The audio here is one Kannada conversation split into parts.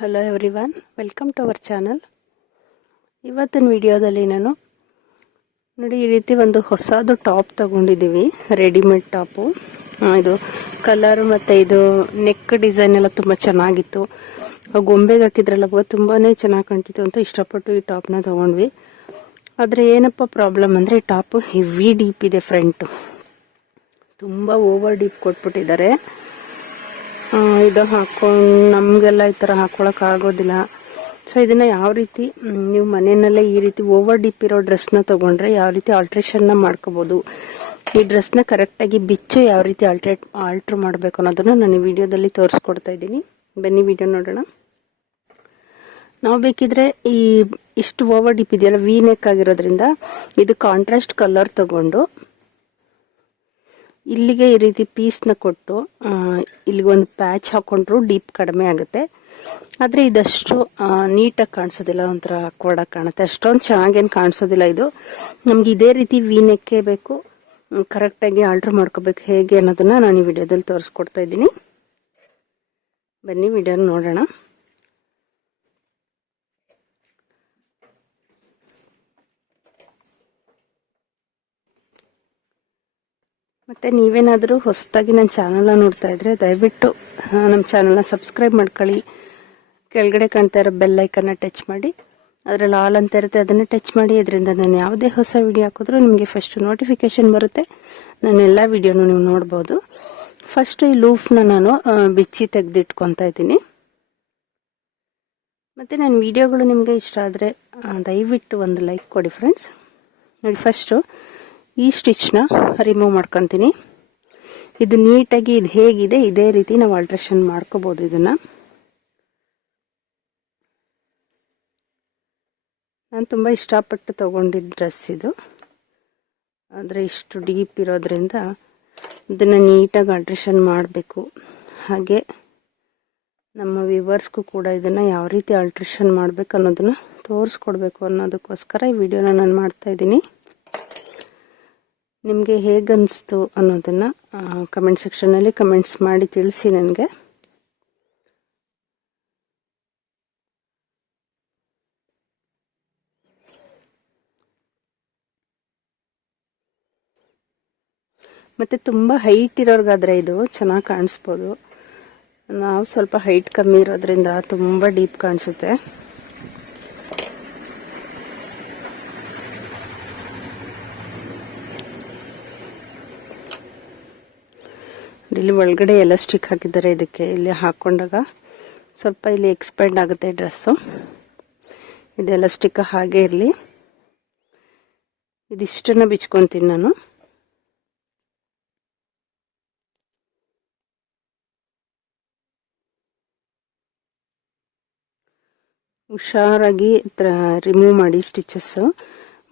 Hello everyone, welcome to our channel. ಇವತ್ತಿನ ವಿಡಿಯೋದಲ್ಲಿ ನಾನು ನೋಡಿ ಈ ರೀತಿ ಒಂದು ಹೊಸದು ಟಾಪ್ ತಗೊಂಡಿದ್ದೀವಿ, ರೆಡಿಮೇಡ್ ಟಾಪು. ಇದು ಕಲರ್ ಮತ್ತು ಇದು ನೆಕ್ ಡಿಸೈನ್ ಎಲ್ಲ ತುಂಬ ಚೆನ್ನಾಗಿತ್ತು. ಗೊಂಬೆಗೆ ಹಾಕಿದ್ರಲ್ಲ ತುಂಬಾ ಚೆನ್ನಾಗಿ ಕಾಣ್ತಿತ್ತು ಅಂತ ಇಷ್ಟಪಟ್ಟು ಈ ಟಾಪ್ನ ತೊಗೊಂಡ್ವಿ. ಆದರೆ ಏನಪ್ಪ ಪ್ರಾಬ್ಲಮ್ ಅಂದರೆ ಈ ಟಾಪು ಹೆವಿ ಡೀಪ್ ಇದೆ, ಫ್ರಂಟು ತುಂಬ ಓವರ್ ಡೀಪ್ ಕೊಟ್ಬಿಟ್ಟಿದ್ದಾರೆ. ಇದು ಹಾಕೊಂಡು ನಮಗೆಲ್ಲ ಈ ಥರ ಹಾಕ್ಕೊಳಕ್ಕೆ ಆಗೋದಿಲ್ಲ. ಸೊ ಇದನ್ನು ಯಾವ ರೀತಿ ನೀವು ಮನೆಯಲ್ಲೇ ಈ ರೀತಿ ಓವರ್ ಡೀಪ್ ಇರೋ ಡ್ರೆಸ್ನ ತೊಗೊಂಡ್ರೆ ಯಾವ ರೀತಿ ಆಲ್ಟ್ರೇಷನ್ನ ಮಾಡ್ಕೋಬೋದು, ಈ ಡ್ರೆಸ್ನ ಕರೆಕ್ಟಾಗಿ ಬಿಚ್ಚು ಯಾವ ರೀತಿ ಆಲ್ಟ್ರ್ ಮಾಡಬೇಕು ಅನ್ನೋದನ್ನು ನಾನು ಈ ವಿಡಿಯೋದಲ್ಲಿ ತೋರಿಸ್ಕೊಡ್ತಾ ಇದ್ದೀನಿ. ಬನ್ನಿ ವಿಡಿಯೋ ನೋಡೋಣ. ನಾವು ಬೇಕಿದ್ರೆ ಇಷ್ಟು ಓವರ್ ಡೀಪ್ ಇದೆಯಲ್ಲ, ವಿ ನೆಕ್ ಆಗಿರೋದ್ರಿಂದ ಇದು ಕಾಂಟ್ರಾಸ್ಟ್ ಕಲರ್ ತಗೊಂಡು ಇಲ್ಲಿಗೆ ಈ ರೀತಿ ಪೀಸ್ನ ಕೊಟ್ಟು ಇಲ್ಲಿಗೆ ಒಂದು ಪ್ಯಾಚ್ ಹಾಕೊಂಡ್ರು ಡೀಪ್ ಕಡಿಮೆ ಆಗುತ್ತೆ. ಆದರೆ ಇದಷ್ಟು ನೀಟಾಗಿ ಕಾಣಿಸೋದಿಲ್ಲ, ಒಂಥರ ಆಕ್ವರ್ಡ್ ಆಗಿ ಕಾಣುತ್ತೆ. ಅಷ್ಟೊಂದು ಚೆನ್ನಾಗೇನು ಕಾಣಿಸೋದಿಲ್ಲ. ಇದು ನಮ್ಗೆ ಇದೇ ರೀತಿ ವಿ ನೆಕ್ಕೇ ಬೇಕು, ಕರೆಕ್ಟಾಗಿ ಆಲ್ಟ್ರ್ ಮಾಡ್ಕೋಬೇಕು ಹೇಗೆ ಅನ್ನೋದನ್ನ ನಾನು ಈ ವಿಡಿಯೋದಲ್ಲಿ ತೋರಿಸ್ಕೊಡ್ತಾ ಇದ್ದೀನಿ. ಬನ್ನಿ ವಿಡಿಯೋನ ನೋಡೋಣ. ಮತ್ತು ನೀವೇನಾದರೂ ಹೊಸದಾಗಿ ನನ್ನ ಚಾನಲ್ನ ನೋಡ್ತಾ ಇದ್ರೆ ದಯವಿಟ್ಟು ನಮ್ಮ ಚಾನಲ್ನ ಸಬ್ಸ್ಕ್ರೈಬ್ ಮಾಡ್ಕೊಳ್ಳಿ. ಕೆಳಗಡೆ ಕಾಣ್ತಾ ಇರೋ ಬೆಲ್ ಐಕನ್ನ ಟಚ್ ಮಾಡಿ, ಅದರಲ್ಲಿ ಆಲ್ ಅಂತ ಇರುತ್ತೆ, ಅದನ್ನು ಟಚ್ ಮಾಡಿ. ಅದರಿಂದ ನಾನು ಯಾವುದೇ ಹೊಸ ವಿಡಿಯೋ ಹಾಕಿದ್ರೂ ನಿಮಗೆ ಫಸ್ಟ್ ನೋಟಿಫಿಕೇಶನ್ ಬರುತ್ತೆ. ನಾನೆಲ್ಲ ವಿಡಿಯೋನು ನೀವು ನೋಡ್ಬೋದು. ಫಸ್ಟ್ ಈ ಲೂಫ್ನ ನಾನು ಬಿಚ್ಚಿ ತೆಗೆದಿಟ್ಕೊತಾ ಇದ್ದೀನಿ. ಮತ್ತು ನನ್ನ ವಿಡಿಯೋಗಳು ನಿಮಗೆ ಇಷ್ಟ ಆದರೆ ದಯವಿಟ್ಟು ಒಂದು ಲೈಕ್ ಕೊಡಿ ಫ್ರೆಂಡ್ಸ್. ನೋಡಿ, ಫಸ್ಟು ಈ ಸ್ಟಿಚ್ನ ರಿಮೂವ್ ಮಾಡ್ಕೊತೀನಿ. ಇದು ನೀಟಾಗಿ ಇದು ಹೇಗಿದೆ ಇದೇ ರೀತಿ ನಾವು ಆಲ್ಟ್ರೇಷನ್ ಮಾಡ್ಕೋಬೋದು. ಇದನ್ನು ನಾನು ತುಂಬ ಇಷ್ಟಪಟ್ಟು ತೊಗೊಂಡಿದ್ದ ಡ್ರೆಸ್ ಇದು. ಆದರೆ ಇಷ್ಟು ಡೀಪ್ ಇರೋದ್ರಿಂದ ಇದನ್ನು ನೀಟಾಗಿ ಆಲ್ಟ್ರೇಷನ್ ಮಾಡಬೇಕು. ಹಾಗೆ ನಮ್ಮ ವ್ಯೂವರ್ಸ್ಗೂ ಕೂಡ ಇದನ್ನು ಯಾವ ರೀತಿ ಆಲ್ಟ್ರೇಷನ್ ಮಾಡಬೇಕು ಅನ್ನೋದನ್ನು ತೋರಿಸ್ಕೊಡ್ಬೇಕು ಅನ್ನೋದಕ್ಕೋಸ್ಕರ ಈ ವಿಡಿಯೋನ ನಾನು ಮಾಡ್ತಾಯಿದ್ದೀನಿ. ನಿಮಗೆ ಹೇಗನ್ನಿಸ್ತು ಅನ್ನೋದನ್ನು ಕಮೆಂಟ್ ಸೆಕ್ಷನಲ್ಲಿ ಕಮೆಂಟ್ಸ್ ಮಾಡಿ ತಿಳಿಸಿ ನನಗೆ. ಮತ್ತು ತುಂಬ ಹೈಟ್ ಇರೋರ್ಗಾದರೆ ಇದು ಚೆನ್ನಾಗಿ ಕಾಣಿಸ್ಬೋದು. ನಾವು ಸ್ವಲ್ಪ ಹೈಟ್ ಕಮ್ಮಿ ಇರೋದ್ರಿಂದ ತುಂಬ ಡೀಪ್ ಕಾಣಿಸುತ್ತೆ. ಇಲ್ಲಿ ಒಳಗಡೆ ಎಲಾಸ್ಟಿಕ್ ಹಾಕಿದ್ದಾರೆ ಇದಕ್ಕೆ. ಇಲ್ಲಿ ಹಾಕೊಂಡಾಗ ಸ್ವಲ್ಪ ಇಲ್ಲಿ ಎಕ್ಸ್ಪ್ಯಾಂಡ್ ಆಗುತ್ತೆ ಡ್ರೆಸ್ಸು. ಇದು ಎಲಾಸ್ಟಿಕ್ ಹಾಗೆ ಇರಲಿ. ಇದಿಷ್ಟನ್ನು ಬಿಚ್ಕೊತೀನಿ ನಾನು. ಹುಷಾರಾಗಿ ರಿಮೂವ್ ಮಾಡಿ ಸ್ಟಿಚಸ್ಸು.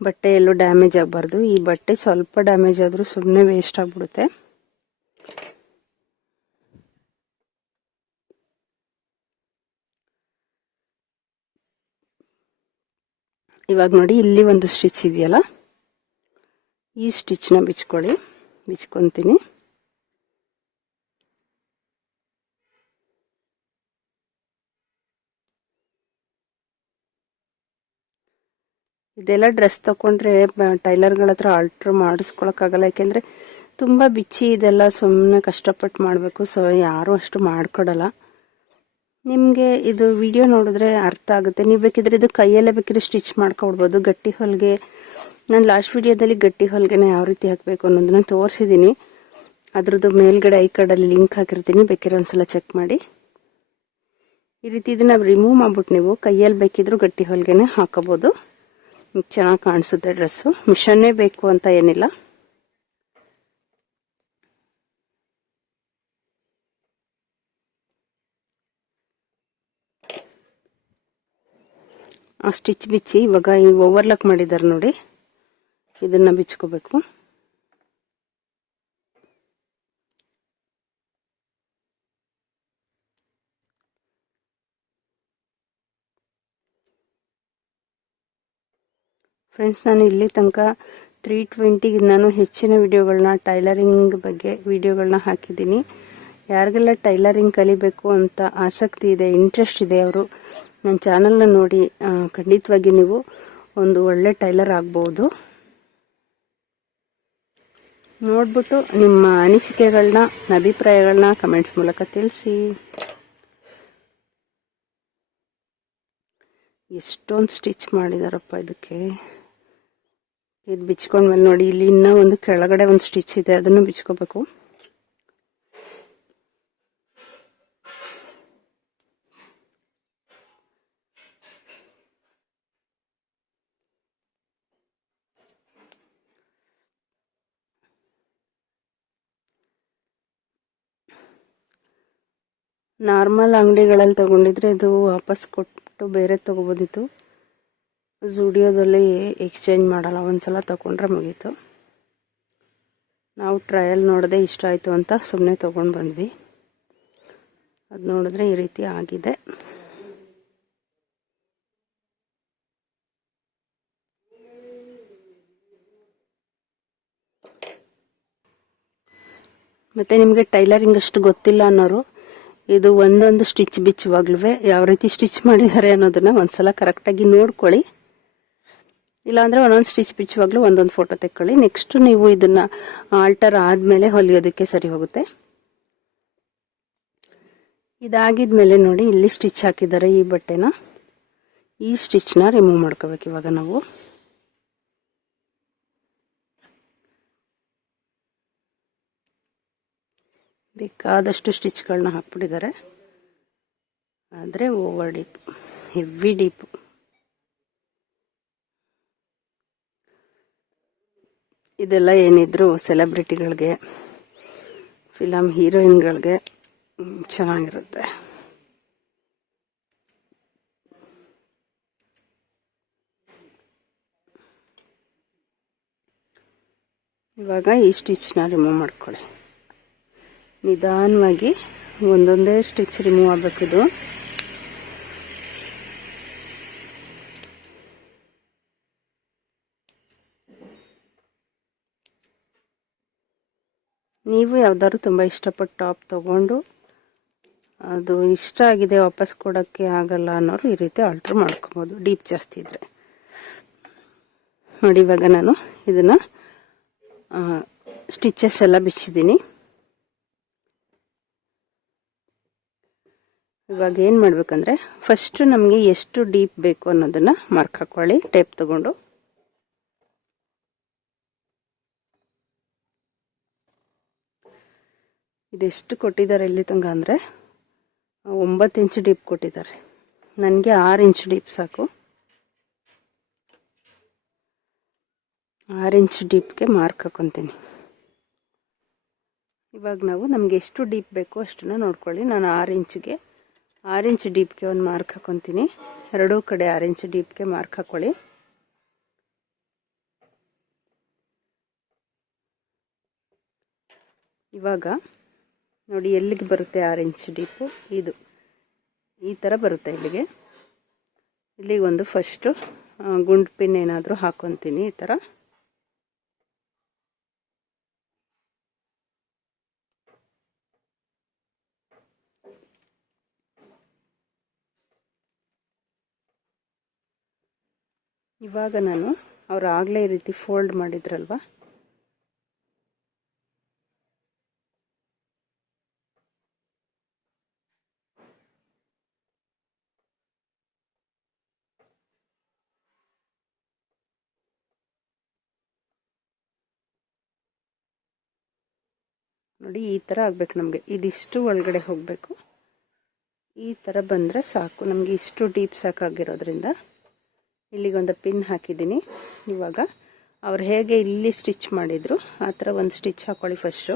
ಬಟ್ಟೆ ಎಲ್ಲೂ ಡ್ಯಾಮೇಜ್ ಆಗಬಾರ್ದು. ಈ ಬಟ್ಟೆ ಸ್ವಲ್ಪ ಡ್ಯಾಮೇಜ್ ಆದರೂ ಸುಮ್ಮನೆ ವೇಸ್ಟ್ ಆಗಿಬಿಡುತ್ತೆ. ಇವಾಗ ನೋಡಿ, ಇಲ್ಲಿ ಒಂದು ಸ್ಟಿಚ್ ಇದೆಯಲ್ಲ, ಈ ಸ್ಟಿಚ್ನ ಬಿಚ್ಕೊತೀನಿ. ಇದೆಲ್ಲ ಡ್ರೆಸ್ ತಗೊಂಡ್ರೆ ಟೈಲರ್ಗಳ ಹತ್ರ ಆಲ್ಟ್ರ್ ಮಾಡಿಸ್ಕೊಳಕ್ಕಾಗಲ್ಲ. ಯಾಕೆಂದರೆ ತುಂಬ ಬಿಚ್ಚಿ ಇದೆಲ್ಲ ಸುಮ್ಮನೆ ಕಷ್ಟಪಟ್ಟು ಮಾಡಬೇಕು. ಸೊ ಯಾರೂ ಅಷ್ಟು ಮಾಡಿಕೊಡಲ್ಲ. ನಿಮಗೆ ಇದು ವಿಡಿಯೋ ನೋಡಿದ್ರೆ ಅರ್ಥ ಆಗುತ್ತೆ. ನೀವು ಬೇಕಿದ್ರೆ ಇದು ಕೈಯಲ್ಲೇ ಬೇಕಿದ್ರೆ ಸ್ಟಿಚ್ ಮಾಡ್ಕೊಡ್ಬೋದು. ಗಟ್ಟಿ ಹೊಲಿಗೆ ನಾನು ಲಾಸ್ಟ್ ವಿಡಿಯೋದಲ್ಲಿ ಗಟ್ಟಿ ಹೊಲಿಗೆನ ಯಾವ ರೀತಿ ಹಾಕಬೇಕು ಅನ್ನೋದನ್ನ ತೋರಿಸಿದ್ದೀನಿ. ಅದ್ರದ್ದು ಮೇಲ್ಗಡೆ ಐ ಕಾರ್ಡಲ್ಲಿ ಲಿಂಕ್ ಹಾಕಿರ್ತೀನಿ, ಬೇಕಿರೋ ಒಂದ್ಸಲ ಚೆಕ್ ಮಾಡಿ. ಈ ರೀತಿ ಇದನ್ನ ರಿಮೂವ್ ಮಾಡ್ಬಿಟ್ಟು ನೀವು ಕೈಯಲ್ಲಿ ಬೇಕಿದ್ರು ಗಟ್ಟಿ ಹೊಲಿಗೆನೆ ಹಾಕೋಬೋದು. ಚೆನ್ನಾಗಿ ಕಾಣಿಸುತ್ತೆ ಡ್ರೆಸ್ಸು. ಮಿಷನ್ನೇ ಬೇಕು ಅಂತ ಏನಿಲ್ಲ. ಆ ಸ್ಟಿಚ್ ಬಿಚ್ಚಿ ಇವಾಗ ಈ ಓವರ್ಲಾಕ್ ಮಾಡಿದ್ದಾರೆ ನೋಡಿ, ಇದನ್ನು ಬಿಚ್ಕೋಬೇಕು. ಫ್ರೆಂಡ್ಸ್, ನಾನು ಇಲ್ಲಿ ತನಕ 320 ನಾನು ಹೆಚ್ಚಿನ ವಿಡಿಯೋಗಳನ್ನ ಟೈಲರಿಂಗ್ ಬಗ್ಗೆ ವಿಡಿಯೋಗಳನ್ನ ಹಾಕಿದ್ದೀನಿ. ಯಾರಿಗೆಲ್ಲ ಟೈಲರಿಂಗ್ ಕಲಿಬೇಕು ಅಂತ ಆಸಕ್ತಿ ಇದೆ, ಇಂಟ್ರೆಸ್ಟ್ ಇದೆ, ಅವರು ನನ್ನ ಚಾನಲ್ನ ನೋಡಿ ಖಂಡಿತವಾಗಿ ನೀವು ಒಂದು ಒಳ್ಳೆ ಟೈಲರ್ ಆಗ್ಬೋದು. ನೋಡ್ಬಿಟ್ಟು ನಿಮ್ಮ ಅನಿಸಿಕೆಗಳನ್ನ, ಅಭಿಪ್ರಾಯಗಳನ್ನ ಕಮೆಂಟ್ಸ್ ಮೂಲಕ ತಿಳಿಸಿ. ಎಷ್ಟೊಂದು ಸ್ಟಿಚ್ ಮಾಡಿದಾರಪ್ಪ ಇದಕ್ಕೆ. ಇದು ಬಿಚ್ಕೊಂಡ್ಮೇಲೆ ನೋಡಿ, ಇಲ್ಲಿ ಇನ್ನೂ ಒಂದು ಕೆಳಗಡೆ ಒಂದು ಸ್ಟಿಚ್ ಇದೆ, ಅದನ್ನು ಬಿಚ್ಕೋಬೇಕು. ನಾರ್ಮಲ್ ಅಂಗಡಿಗಳಲ್ಲಿ ತಗೊಂಡಿದ್ರೆ ಇದು ವಾಪಸ್ ಕೊಟ್ಟು ಬೇರೆ ತಗೋಬೋದಿತ್ತು. ಝುಡಿಯೋದಲ್ಲಿ ಎಕ್ಸ್ಚೇಂಜ್ ಮಾಡಲ್ಲ, ಒಂದ್ಸಲ ತಗೊಂಡ್ರೆ ಮುಗೀತು. ನಾವು ಟ್ರಯಲ್ ನೋಡದೆ ಇಷ್ಟ ಆಯಿತು ಅಂತ ಸುಮ್ಮನೆ ತೊಗೊಂಡು ಬಂದ್ವಿ. ಅದು ನೋಡಿದ್ರೆ ಈ ರೀತಿ ಆಗಿದೆ. ಮತ್ತು ನಿಮಗೆ ಟೈಲರಿಂಗ್ ಅಷ್ಟು ಗೊತ್ತಿಲ್ಲ ಅನ್ನೋರು ಇದು ಒಂದೊಂದು ಸ್ಟಿಚ್ ಬಿಚ್ಚುವಾಗ್ಲೂ ಯಾವ ರೀತಿ ಸ್ಟಿಚ್ ಮಾಡಿದ್ದಾರೆ ಅನ್ನೋದನ್ನ ಒಂದ್ಸಲ ಕರೆಕ್ಟಾಗಿ ನೋಡ್ಕೊಳ್ಳಿ. ಇಲ್ಲಾಂದರೆ ಒಂದೊಂದು ಸ್ಟಿಚ್ ಬಿಚ್ಚುವಾಗ್ಲೂ ಒಂದೊಂದು ಫೋಟೋ ತೆಕ್ಕೊಳ್ಳಿ. ನೆಕ್ಸ್ಟ್ ನೀವು ಇದನ್ನ ಆಲ್ಟರ್ ಆದಮೇಲೆ ಹೊಲಿಯೋದಕ್ಕೆ ಸರಿ ಹೋಗುತ್ತೆ. ಇದಾಗಿದ್ಮೇಲೆ ನೋಡಿ, ಇಲ್ಲಿ ಸ್ಟಿಚ್ ಹಾಕಿದ್ದಾರೆ. ಈ ಬಟ್ಟೆನ, ಈ ಸ್ಟಿಚ್ನ ರಿಮೂವ್ ಮಾಡ್ಕೋಬೇಕು ಇವಾಗ ನಾವು. ಬೇಕಾದಷ್ಟು ಸ್ಟಿಚ್ಗಳನ್ನ ಹಾಕ್ಬಿಟ್ಟಿದ್ದಾರೆ, ಆದರೆ ಓವರ್ ಡೀಪ್, ಹೆವಿ ಡೀಪ್. ಇದೆಲ್ಲ ಏನಿದ್ರು ಸೆಲೆಬ್ರಿಟಿಗಳಿಗೆ, ಫಿಲಮ್ ಹೀರೋಯಿನ್ಗಳಿಗೆ ಚೆನ್ನಾಗಿರುತ್ತೆ. ಇವಾಗ ಈ ಸ್ಟಿಚ್ನ ರಿಮೂವ್ ಮಾಡ್ಕೊಳ್ಳಿ. ನಿಧಾನವಾಗಿ ಒಂದೊಂದೇ ಸ್ಟಿಚ್ ರಿಮೂವ್ ಆಗಬೇಕಿದು. ನೀವು ಯಾವ್ದಾದ್ರು ತುಂಬ ಇಷ್ಟಪಟ್ಟು ಟಾಪ್ ತಗೊಂಡು ಅದು ಇಷ್ಟ ಆಗಿದೆ ವಾಪಸ್ ಕೊಡೋಕ್ಕೆ ಆಗಲ್ಲ ಅನ್ನೋರು ಈ ರೀತಿ ಆಲ್ಟ್ರ್ ಮಾಡ್ಕೊಬೋದು, ಡೀಪ್ ಜಾಸ್ತಿ ಇದ್ರೆ. ನೋಡಿ, ಇವಾಗ ನಾನು ಇದನ್ನು ಸ್ಟಿಚಸ್ ಎಲ್ಲ ಬಿಚ್ಚಿದ್ದೀನಿ. ಇವಾಗ ಏನು ಮಾಡಬೇಕಂದ್ರೆ, ಫಸ್ಟ್ ನಮಗೆ ಎಷ್ಟು ಡೀಪ್ ಬೇಕು ಅನ್ನೋದನ್ನು ಮಾರ್ಕ್ ಹಾಕ್ಕೊಳ್ಳಿ ಟೇಪ್ ತಗೊಂಡು. ಇದೆಷ್ಟು ಕೊಟ್ಟಿದ್ದಾರೆ ಇಲ್ಲಿ ತನಕ ಅಂದರೆ 9 ಇಂಚ್ ಡೀಪ್ ಕೊಟ್ಟಿದ್ದಾರೆ. ನನಗೆ 6 ಇಂಚ್ ಡೀಪ್ ಸಾಕು. 6 ಇಂಚ್ ಡೀಪ್ಗೆ ಮಾರ್ಕ್ ಹಾಕೊತೀನಿ. ಇವಾಗ ನಾವು ನಮಗೆ ಎಷ್ಟು ಡೀಪ್ ಬೇಕು ಅಷ್ಟನ್ನು ನೋಡ್ಕೊಳ್ಳಿ. ನಾನು 6 ಇಂಚ್ ಡೀಪ್ಗೆ ಒಂದು ಮಾರ್ಕ್ ಹಾಕೊತೀನಿ. ಎರಡೂ ಕಡೆ 6 ಇಂಚ್ ಡೀಪ್ಗೆ ಮಾರ್ಕ್ ಹಾಕೊಳ್ಳಿ. ಇವಾಗ ನೋಡಿ ಎಲ್ಲಿಗೆ ಬರುತ್ತೆ 6 ಇಂಚ್ ಡೀಪು, ಇದು ಈ ಥರ ಬರುತ್ತೆ. ಇಲ್ಲಿಗೆ ಒಂದು ಫಸ್ಟು ಗುಂಡು ಪಿನ್ ಏನಾದರೂ ಹಾಕೊತೀನಿ ಈ ಥರ. ಇವಾಗ ನಾನು ಅವ್ರು ಆಗಲೇ ಈ ರೀತಿ ಫೋಲ್ಡ್ ಮಾಡಿದ್ರಲ್ವ, ನೋಡಿ ಈ ಥರ ಆಗಬೇಕು. ನಮಗೆ ಇದಿಷ್ಟು ಒಳಗಡೆ ಹೋಗಬೇಕು. ಈ ಥರ ಬಂದರೆ ಸಾಕು. ನಮಗೆ ಇಷ್ಟು ಡೀಪ್ ಸಾಕಾಗಿರೋದ್ರಿಂದ ಇಲ್ಲಿಗೊಂದು ಪಿನ್ ಹಾಕಿದ್ದೀನಿ. ಇವಾಗ ಅವ್ರು ಹೇಗೆ ಇಲ್ಲಿ ಸ್ಟಿಚ್ ಮಾಡಿದ್ರು ಆ ಥರ ಒಂದು ಸ್ಟಿಚ್ ಹಾಕೊಳ್ಳಿ ಫಸ್ಟು.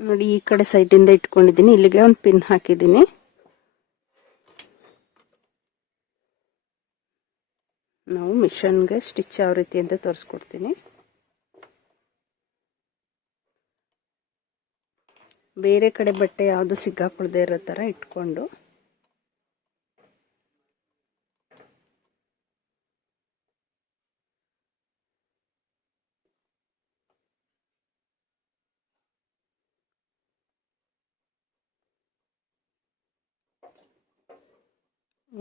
ನೋಡಿ ಈ ಕಡೆ ಸೈಡಿಂದ ಇಟ್ಕೊಂಡಿದ್ದೀನಿ, ಇಲ್ಲಿಗೆ ಒಂದು ಪಿನ್ ಹಾಕಿದ್ದೀನಿ. ನಾವು ಮಿಷನ್ಗೆ ಸ್ಟಿಚ್ ಯಾವ ರೀತಿ ಅಂತ ತೋರಿಸ್ಕೊಡ್ತೀನಿ. ಬೇರೆ ಕಡೆ ಬಟ್ಟೆ ಯಾವುದು ಸಿಕ್ಕಾಕೊಳ್ದೇ ಇರೋ ಥರ ಇಟ್ಕೊಂಡು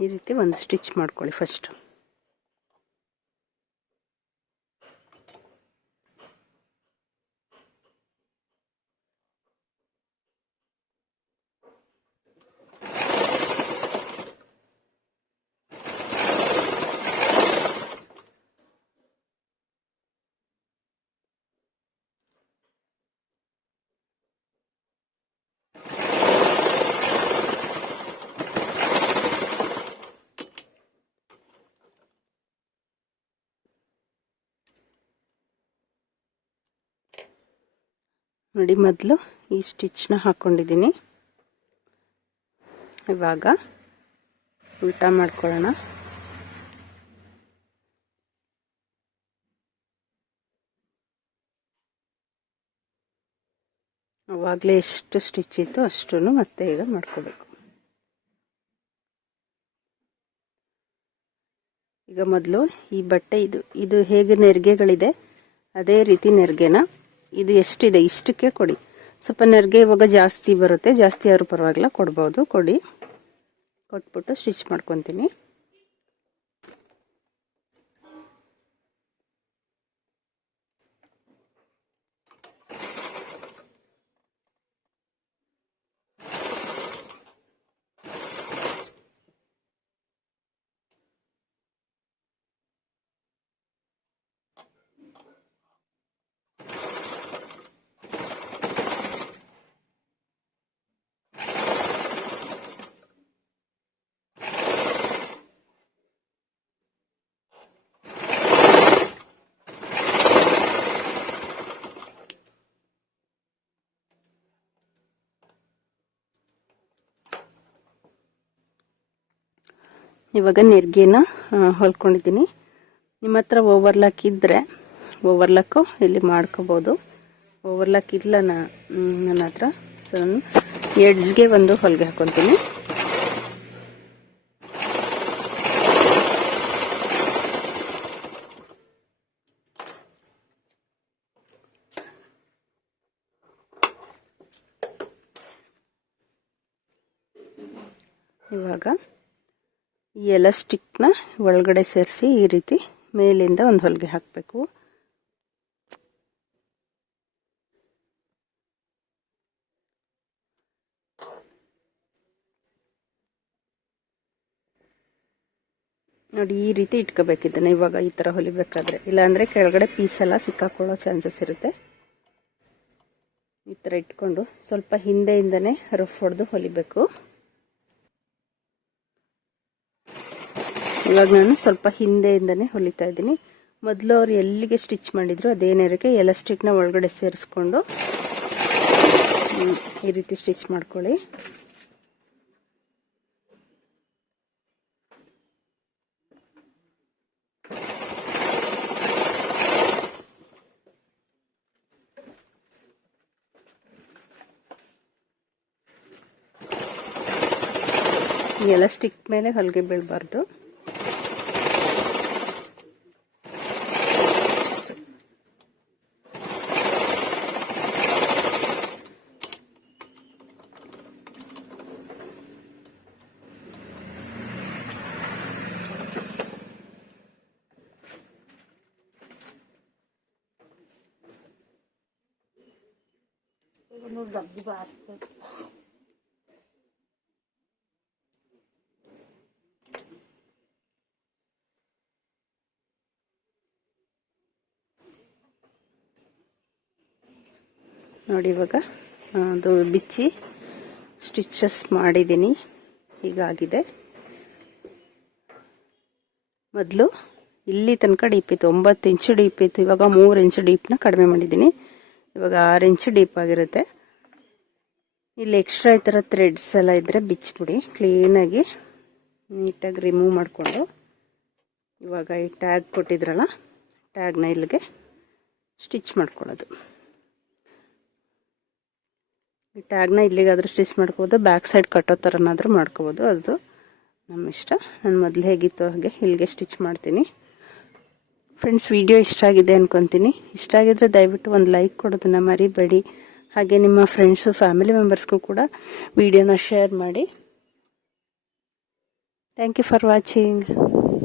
ಈ ರೀತಿ ಒಂದು ಸ್ಟಿಚ್ ಮಾಡ್ಕೊಳ್ಳಿ ಫಸ್ಟ್. ನೋಡಿ, ಮೊದಲು ಈ ಸ್ಟಿಚ್ನ ಹಾಕ್ಕೊಂಡಿದ್ದೀನಿ. ಇವಾಗ ಉಲ್ಟಾ ಮಾಡ್ಕೊಳ್ಳೋಣ. ಆವಾಗಲೇ ಎಷ್ಟು ಸ್ಟಿಚ್ ಇತ್ತು ಅಷ್ಟನ್ನು ಮತ್ತೆ ಈಗ ಮಾಡ್ಕೋಬೇಕು. ಈಗ ಮೊದಲು ಈ ಬಟ್ಟೆ ಇದು ಹೇಗೆ ನೆರಿಗೆಗಳಿದೆ ಅದೇ ರೀತಿ ನೆರಿಗೆನ ಇದು ಎಷ್ಟಿದೆ ಇಷ್ಟಕ್ಕೆ ಕೊಡಿ. ಸ್ವಲ್ಪ ನೆರಿಗೆ ಇವಾಗ ಜಾಸ್ತಿ ಬರುತ್ತೆ, ಜಾಸ್ತಿ ಆದ್ರೂ ಪರವಾಗಿಲ್ಲ, ಕೊಡ್ಬೋದು. ಕೊಟ್ಬಿಟ್ಟು ಸ್ಟಿಚ್ ಮಾಡ್ಕೊತೀನಿ. ಇವಾಗ ನೆರಿಗೆನ ಹೊಲ್ಕೊಂಡಿದ್ದೀನಿ. ನಿಮ್ಮ ಹತ್ರ ಓವರ್ಲಾಕ್ ಇದ್ದರೆ ಓವರ್ಲಾಕು ಇಲ್ಲಿ ಮಾಡ್ಕೋಬೋದು. ಓವರ್ಲಾಕ್ ಇಲ್ಲ ನನ್ನ ಹತ್ರ. ಸೊ ನಾನು ಎಡ್ಜ್ಗೆ ಒಂದು ಹೊಲಿಗೆ ಹಾಕೊತೀನಿ. ಇವಾಗ ಈ ಎಲಾಸ್ಟಿಕ್ನ ಒಳಗಡೆ ಸೇರಿಸಿ ಈ ರೀತಿ ಮೇಲಿಂದ ಒಂದು ಹೊಲಿಗೆ ಹಾಕಬೇಕು. ನೋಡಿ, ಈ ರೀತಿ ಇಟ್ಕೋಬೇಕಿದ್ದಾನೆ. ಇವಾಗ ಈ ಥರ ಹೊಲಿಬೇಕಾದ್ರೆ, ಇಲ್ಲಾಂದರೆ ಕೆಳಗಡೆ ಪೀಸ್ ಎಲ್ಲ ಸಿಕ್ಕಾಕೊಳ್ಳೋ ಚಾನ್ಸಸ್ ಇರುತ್ತೆ. ಈ ಥರ ಇಟ್ಕೊಂಡು ಸ್ವಲ್ಪ ಹಿಂದೆಯಿಂದನೇ ರಫ್ ಹೊಡೆದು ಹೊಲಿಬೇಕು. ಇವಾಗ ನಾನು ಸ್ವಲ್ಪ ಹಿಂದೆಯಿಂದನೇ ಹೊಲಿತಾ ಇದ್ದೀನಿ. ಮೊದಲು ಅವ್ರು ಎಲ್ಲಿಗೆ ಸ್ಟಿಚ್ ಮಾಡಿದ್ರು ಅದೇ ನೇರಕ್ಕೆ ಎಲಾಸ್ಟಿಕ್ನ ಒಳಗಡೆ ಸೇರಿಸ್ಕೊಂಡು ಈ ರೀತಿ ಸ್ಟಿಚ್ ಮಾಡ್ಕೊಳ್ಳಿ. ಎಲಾಸ್ಟಿಕ್ ಮೇಲೆ ಹೊಲಿಗೆ ಬೀಳಬಾರ್ದು. ನೋಡಿ, ಇವಾಗ ಅದು ಬಿಚ್ಚಿ ಸ್ಟಿಚಸ್ ಮಾಡಿದ್ದೀನಿ. ಹೀಗಾಗಿದೆ. ಮೊದಲು ಇಲ್ಲಿ ತನಕ ಡೀಪ್ ಇತ್ತು, 9 ಇಂಚು ಡೀಪ್ ಇತ್ತು. ಇವಾಗ 3 ಇಂಚು ಡೀಪ್ನ ಕಡಿಮೆ ಮಾಡಿದ್ದೀನಿ. ಇವಾಗ 6 ಇಂಚು ಡೀಪ್ ಆಗಿರುತ್ತೆ. ಇಲ್ಲಿ ಎಕ್ಸ್ಟ್ರಾ ಈ ಥರ ಥ್ರೆಡ್ಸ್ ಎಲ್ಲ ಇದ್ದರೆ ಬಿಚ್ಚಿಬಿಡಿ, ಕ್ಲೀನಾಗಿ ನೀಟಾಗಿ ರಿಮೂವ್ ಮಾಡಿಕೊಂಡು. ಇವಾಗ ಈ ಟ್ಯಾಗ್ ಕೊಟ್ಟಿದ್ರಲ್ಲ, ಟ್ಯಾಗ್ನ ಇಲ್ಲಿಗೆ ಸ್ಟಿಚ್ ಮಾಡ್ಕೊಳ್ಳೋದು. ಈ ಟ್ಯಾಗ್ನ ಇಲ್ಲಿಗಾದರೂ ಸ್ಟಿಚ್ ಮಾಡ್ಕೋಬೋದು, ಬ್ಯಾಕ್ ಸೈಡ್ ಕಟ್ಟೋ ಥರನಾದರೂ ಮಾಡ್ಕೋಬೋದು, ಅದು ನಮ್ಮ ಇಷ್ಟ. ನಾನು ಮೊದಲು ಹೇಗಿತ್ತು ಹಾಗೆ ಇಲ್ಲಿಗೆ ಸ್ಟಿಚ್ ಮಾಡ್ತೀನಿ. ಫ್ರೆಂಡ್ಸ್, ವಿಡಿಯೋ ಇಷ್ಟ ಆಗಿದೆ ಅಂದ್ಕೊತೀನಿ. ಇಷ್ಟ ಆಗಿದ್ರೆ ದಯವಿಟ್ಟು ಒಂದು ಲೈಕ್ ಕೊಡೋದನ್ನ ಮರಿಬೇಡಿ. ಹಾಗೆ ನಿಮ್ಮ ಫ್ರೆಂಡ್ಸು ಫ್ಯಾಮಿಲಿ ಮೆಂಬರ್ಸ್ಗೂ ಕೂಡ ವಿಡಿಯೋನ ಶೇರ್ ಮಾಡಿ. Thank you for watching.